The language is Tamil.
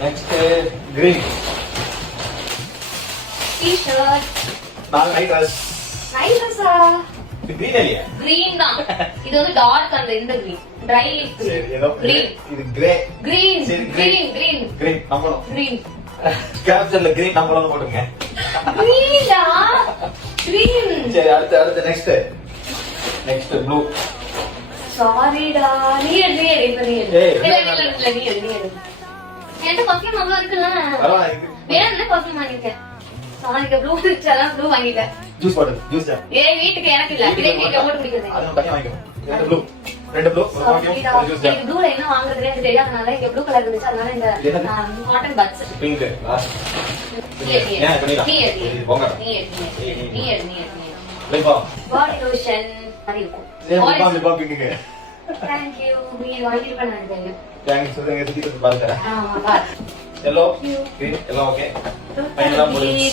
Next, green. T-shirt. நாலு night dress. Nice dress-ஆ? இது green இல்லையா? Green தான். இது வந்து dark அந்த இந்த green. Dry leaf green. சரி, ஏதோ Green. இது grey. Green. சரி, Green. Green. Green, நம்பணும். Green. Captionல green நம்பணும்னு போட்டுங்க. Green-டா. Green. சரி, அடுத்து next. Next, blue. Sorry-டா. நீ எடு. ஏய், இல்ல, நீ எடு. என்கிட்ட perfume அவ்வளவு இருக்குல்ல. பரவாயில்ல. வேணும்னே perfume வாங்கிட்டேன். சாரிக்கு ப்ளூ இருந்துச்சாதான் ப்ளூ வாங்கிட்டேன். ஜூஸ் பாட்டில் ஜூஸ் ஏய் வீட்டுக்கு எனக்கு இல்ல. அப்படியே கேக்க போட்டு குடிக்கிறேன். அது தனியா வாங்கிக்கணும். ரெண்டு ப்ளூ ஒரு வாங்கியும் ஒரு ஜூஸ் எனக்கு ப்ளூல என்ன வாங்குறதுன்னு எனக்கு தெரியாதனால இங்க ப்ளூ கலர் இருந்துச்சு அதனால இந்த cotton buds pink body lotion மாதிரி இருக்கும். Thank you. நீ வாங்கிட்டு பண்ணாங்க. தேங்க்ஸ் சொல்லுங்க சுத்தி பாருங்க. ஆமா பாரு. எல்லோ கிரீன் எல்லாம் ஓகே ஃபைனலா முடிஞ்சு